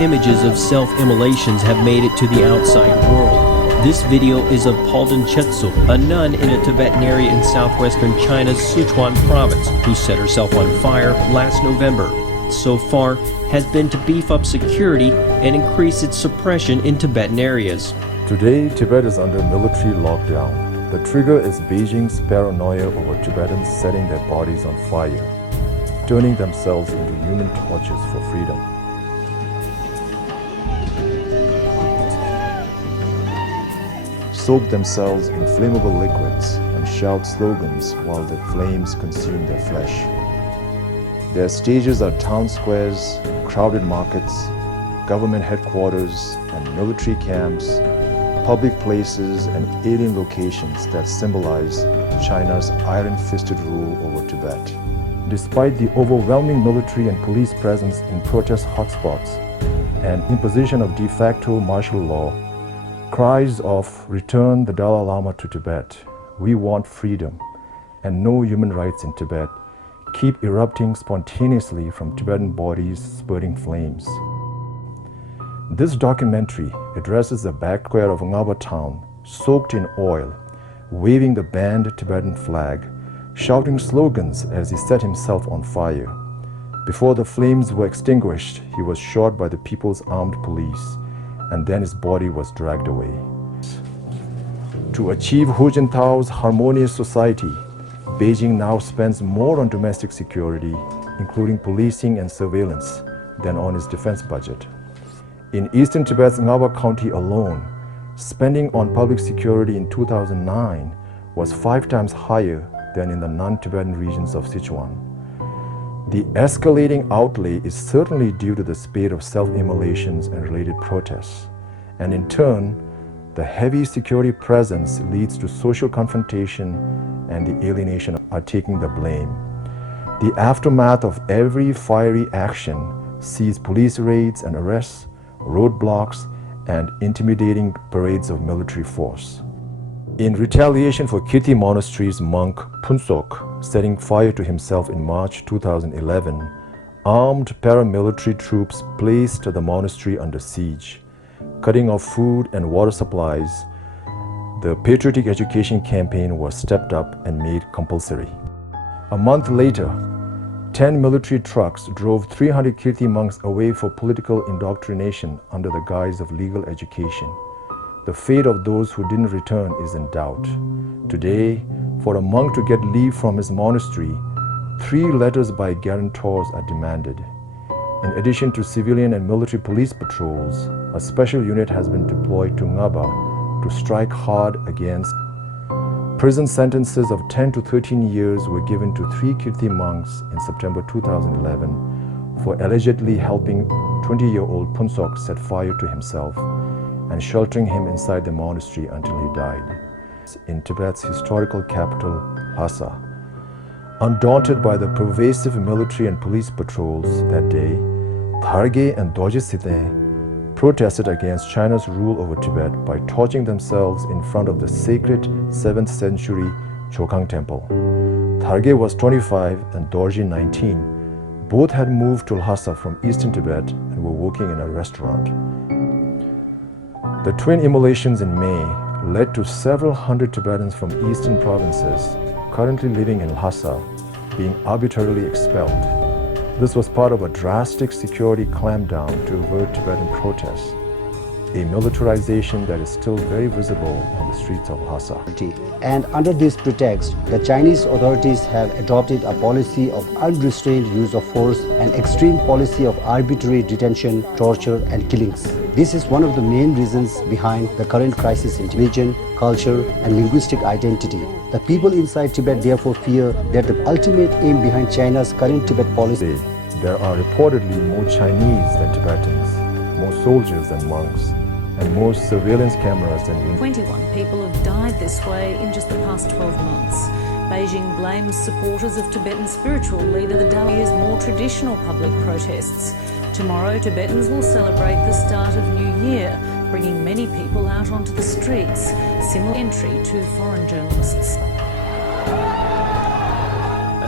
images of self-immolations have made it to the outside world. This video is of Palden Chetsu, a nun in a Tibetan area in southwestern China's Sichuan province, who set herself on fire last November. So far has been to beef up security and increase its suppression in Tibetan areas. Today, Tibet is under military lockdown. The trigger is Beijing's paranoia over Tibetans setting their bodies on fire, turning themselves into human torches for freedom. Soak themselves in flammable liquids and shout slogans while the flames consume their flesh. Their stages are town squares, crowded markets, government headquarters and military camps, public places and alien locations that symbolize China's iron-fisted rule over Tibet. Despite the overwhelming military and police presence in protest hotspots and imposition of de facto martial law, cries of "Return the Dalai Lama to Tibet," "We want freedom," and "No human rights in Tibet" keep erupting spontaneously from Tibetan bodies spurting flames. This documentary addresses the back square of Ngaba town, soaked in oil, waving the banned Tibetan flag, shouting slogans as he set himself on fire. Before the flames were extinguished, he was shot by the people's armed police, and then his body was dragged away. To achieve Hu Jintao's harmonious society, Beijing now spends more on domestic security, including policing and surveillance, than on its defense budget. In eastern Tibet's Ngaba County alone, spending on public security in 2009 was 5 times higher than in the non-Tibetan regions of Sichuan. The escalating outlay is certainly due to the spate of self-immolations and related protests, and in turn, the heavy security presence leads to social confrontation, and the alienation are taking the blame. The aftermath of every fiery action sees police raids and arrests, roadblocks, and intimidating parades of military force. In retaliation for Kirti Monastery's monk Punsok setting fire to himself in March 2011, armed paramilitary troops placed the monastery under siege, cutting off food and water supplies. The patriotic education campaign was stepped up and made compulsory. A month later, 10 military trucks drove 300 Kirti monks away for political indoctrination under the guise of legal education. The fate of those who didn't return is in doubt. Today, for a monk to get leave from his monastery, 3 letters by guarantors are demanded. In addition to civilian and military police patrols, a special unit has been deployed to Ngaba to strike hard against. Prison sentences of 10 to 13 years were given to 3 Kirti monks in September 2011 for allegedly helping 20-year-old Punsok set fire to himself and sheltering him inside the monastery until he died. In Tibet's historical capital, Lhasa, undaunted by the pervasive military and police patrols that day, Tharge and Dorje Sithe protested against China's rule over Tibet by torching themselves in front of the sacred 7th century Chokhang temple. Tharge was 25 and Dorje 19. Both had moved to Lhasa from eastern Tibet and were working in a restaurant. The twin immolations in May led to several hundred Tibetans from eastern provinces currently living in Lhasa being arbitrarily expelled. This was part of a drastic security clampdown to avert Tibetan protests, a militarization that is still very visible on the streets of Lhasa. And under this pretext, the Chinese authorities have adopted a policy of unrestrained use of force and extreme policy of arbitrary detention, torture and killings. This is one of the main reasons behind the current crisis in religion, culture and linguistic identity. The people inside Tibet therefore fear that the ultimate aim behind China's current Tibet policy. There are reportedly more Chinese than Tibetans, more soldiers than monks, and more surveillance cameras than 21 people have died this way in just the past 12 months. Beijing blames supporters of Tibetan spiritual leader the Dalai Lama's more traditional public protests. Tomorrow, Tibetans will celebrate the start of New Year, bringing many people out onto the streets, similar entry to foreign journalists.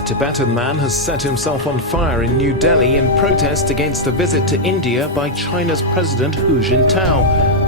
A Tibetan man has set himself on fire in New Delhi in protest against a visit to India by China's President Hu Jintao.